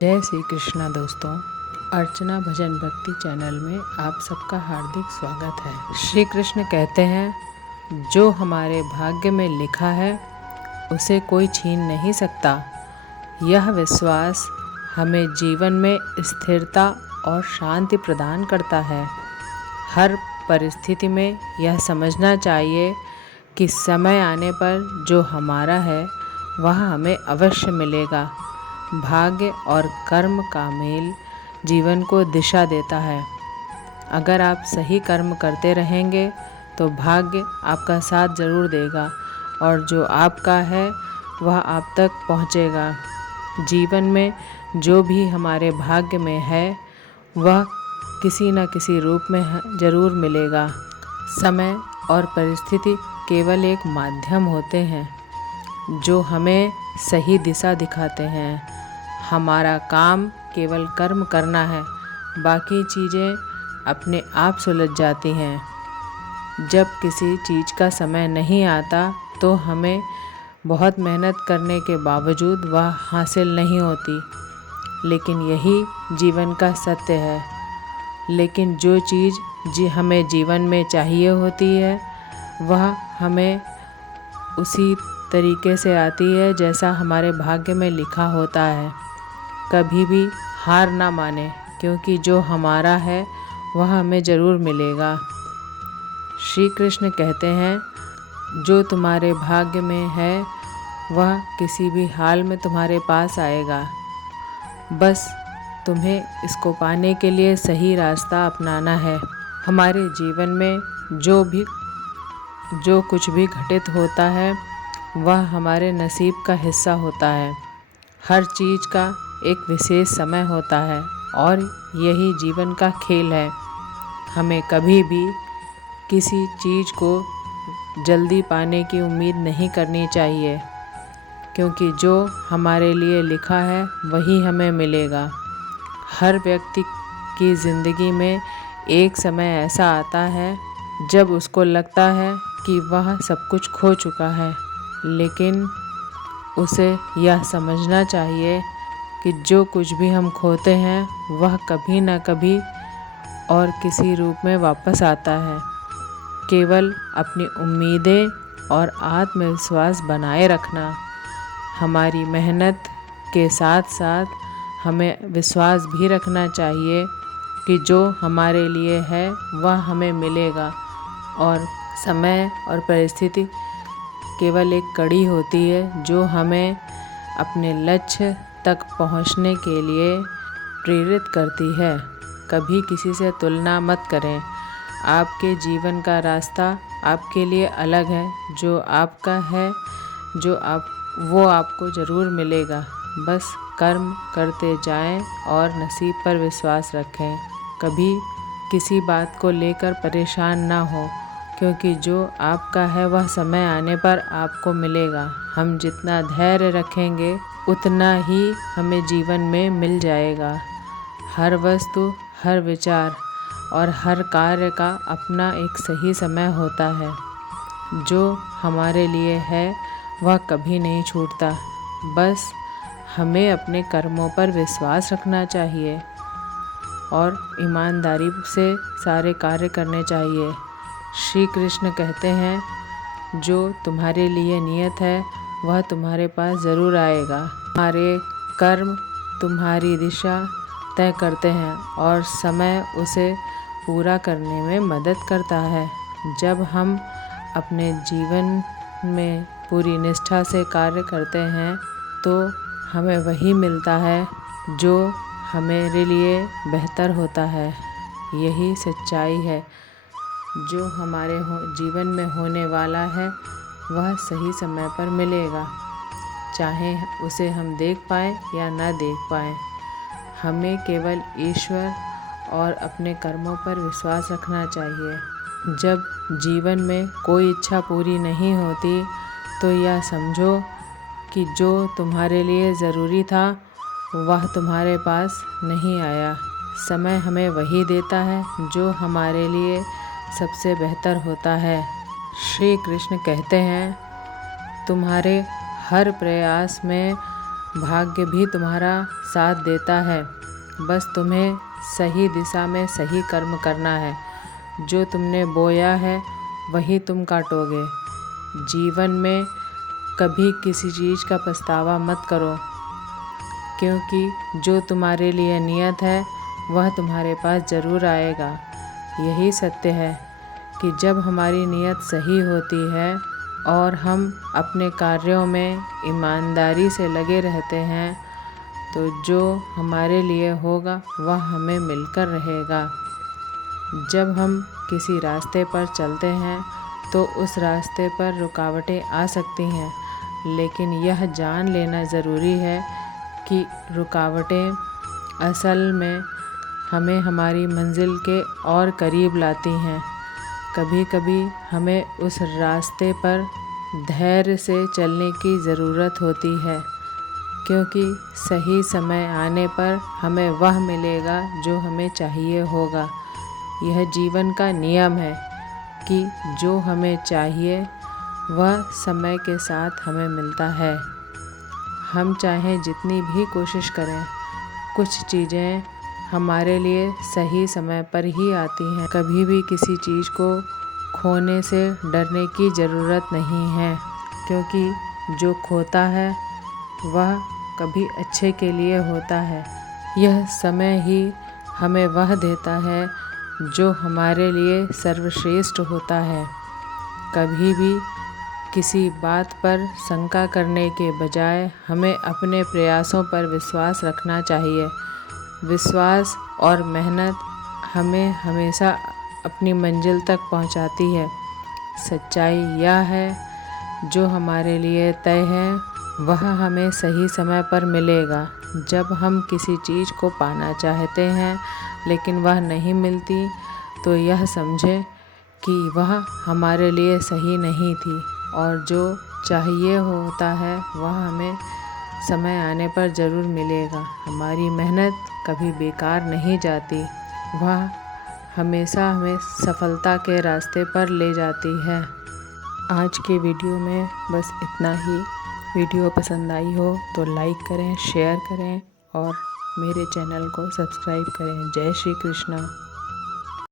जय श्री कृष्णा दोस्तों। अर्चना भजन भक्ति चैनल में आप सबका हार्दिक स्वागत है। श्री कृष्ण कहते हैं, जो हमारे भाग्य में लिखा है उसे कोई छीन नहीं सकता। यह विश्वास हमें जीवन में स्थिरता और शांति प्रदान करता है। हर परिस्थिति में यह समझना चाहिए कि समय आने पर जो हमारा है वह हमें अवश्य मिलेगा। भाग्य और कर्म का मेल जीवन को दिशा देता है। अगर आप सही कर्म करते रहेंगे तो भाग्य आपका साथ ज़रूर देगा और जो आपका है वह आप तक पहुँचेगा। जीवन में जो भी हमारे भाग्य में है वह किसी न किसी रूप में ज़रूर मिलेगा। समय और परिस्थिति केवल एक माध्यम होते हैं जो हमें सही दिशा दिखाते हैं। हमारा काम केवल कर्म करना है, बाकी चीज़ें अपने आप सुलझ जाती हैं। जब किसी चीज़ का समय नहीं आता तो हमें बहुत मेहनत करने के बावजूद वह हासिल नहीं होती, लेकिन यही जीवन का सत्य है। लेकिन जो चीज़ हमें जीवन में चाहिए होती है वह हमें उसी तरीके से आती है जैसा हमारे भाग्य में लिखा होता है। कभी भी हार ना माने, क्योंकि जो हमारा है वह हमें ज़रूर मिलेगा। श्री कृष्ण कहते हैं, जो तुम्हारे भाग्य में है वह किसी भी हाल में तुम्हारे पास आएगा। बस तुम्हें इसको पाने के लिए सही रास्ता अपनाना है। हमारे जीवन में जो कुछ भी घटित होता है वह हमारे नसीब का हिस्सा होता है। हर चीज़ का एक विशेष समय होता है और यही जीवन का खेल है। हमें कभी भी किसी चीज़ को जल्दी पाने की उम्मीद नहीं करनी चाहिए, क्योंकि जो हमारे लिए लिखा है वही हमें मिलेगा। हर व्यक्ति की ज़िंदगी में एक समय ऐसा आता है जब उसको लगता है कि वह सब कुछ खो चुका है, लेकिन उसे यह समझना चाहिए कि जो कुछ भी हम खोते हैं वह कभी न कभी और किसी रूप में वापस आता है। केवल अपनी उम्मीदें और आत्मविश्वास बनाए रखना, हमारी मेहनत के साथ साथ हमें विश्वास भी रखना चाहिए कि जो हमारे लिए है वह हमें मिलेगा। और समय और परिस्थिति केवल एक कड़ी होती है जो हमें अपने लक्ष्य तक पहुंचने के लिए प्रेरित करती है। कभी किसी से तुलना मत करें। आपके जीवन का रास्ता आपके लिए अलग है। जो आपका है वो आपको ज़रूर मिलेगा। बस कर्म करते जाएं और नसीब पर विश्वास रखें। कभी किसी बात को लेकर परेशान ना हो, क्योंकि जो आपका है वह समय आने पर आपको मिलेगा। हम जितना धैर्य रखेंगे उतना ही हमें जीवन में मिल जाएगा। हर वस्तु, हर विचार और हर कार्य का अपना एक सही समय होता है। जो हमारे लिए है वह कभी नहीं छूटता। बस हमें अपने कर्मों पर विश्वास रखना चाहिए और ईमानदारी से सारे कार्य करने चाहिए। श्री कृष्ण कहते हैं, जो तुम्हारे लिए नियत है वह तुम्हारे पास ज़रूर आएगा। तुम्हारे कर्म तुम्हारी दिशा तय करते हैं और समय उसे पूरा करने में मदद करता है। जब हम अपने जीवन में पूरी निष्ठा से कार्य करते हैं तो हमें वही मिलता है जो हमारे लिए बेहतर होता है। यही सच्चाई है। जो हमारे जीवन में होने वाला है वह सही समय पर मिलेगा, चाहे उसे हम देख पाएँ या ना देख पाएँ। हमें केवल ईश्वर और अपने कर्मों पर विश्वास रखना चाहिए। जब जीवन में कोई इच्छा पूरी नहीं होती तो यह समझो कि जो तुम्हारे लिए ज़रूरी था वह तुम्हारे पास नहीं आया। समय हमें वही देता है जो हमारे लिए सबसे बेहतर होता है। श्री कृष्ण कहते हैं, तुम्हारे हर प्रयास में भाग्य भी तुम्हारा साथ देता है। बस तुम्हें सही दिशा में सही कर्म करना है। जो तुमने बोया है वही तुम काटोगे। जीवन में कभी किसी चीज़ का पछतावा मत करो, क्योंकि जो तुम्हारे लिए नियत है वह तुम्हारे पास ज़रूर आएगा। यही सत्य है कि जब हमारी नियत सही होती है और हम अपने कार्यों में ईमानदारी से लगे रहते हैं, तो जो हमारे लिए होगा वह हमें मिलकर रहेगा। जब हम किसी रास्ते पर चलते हैं तो उस रास्ते पर रुकावटें आ सकती हैं, लेकिन यह जान लेना ज़रूरी है कि रुकावटें असल में हमें हमारी मंजिल के और करीब लाती हैं। कभी कभी हमें उस रास्ते पर धैर्य से चलने की ज़रूरत होती है, क्योंकि सही समय आने पर हमें वह मिलेगा जो हमें चाहिए होगा। यह जीवन का नियम है कि जो हमें चाहिए वह समय के साथ हमें मिलता है। हम चाहे जितनी भी कोशिश करें, कुछ चीज़ें हमारे लिए सही समय पर ही आती हैं। कभी भी किसी चीज़ को खोने से डरने की ज़रूरत नहीं है, क्योंकि जो खोता है वह कभी अच्छे के लिए होता है। यह समय ही हमें वह देता है जो हमारे लिए सर्वश्रेष्ठ होता है। कभी भी किसी बात पर शंका करने के बजाय हमें अपने प्रयासों पर विश्वास रखना चाहिए। विश्वास और मेहनत हमें हमेशा अपनी मंजिल तक पहुंचाती है। सच्चाई यह है, जो हमारे लिए तय है वह हमें सही समय पर मिलेगा। जब हम किसी चीज़ को पाना चाहते हैं लेकिन वह नहीं मिलती, तो यह समझें कि वह हमारे लिए सही नहीं थी, और जो चाहिए होता है वह हमें समय आने पर ज़रूर मिलेगा। हमारी मेहनत कभी बेकार नहीं जाती, वह हमेशा हमें सफलता के रास्ते पर ले जाती है। आज के वीडियो में बस इतना ही। वीडियो पसंद आई हो तो लाइक करें, शेयर करें और मेरे चैनल को सब्सक्राइब करें। जय श्री कृष्ण।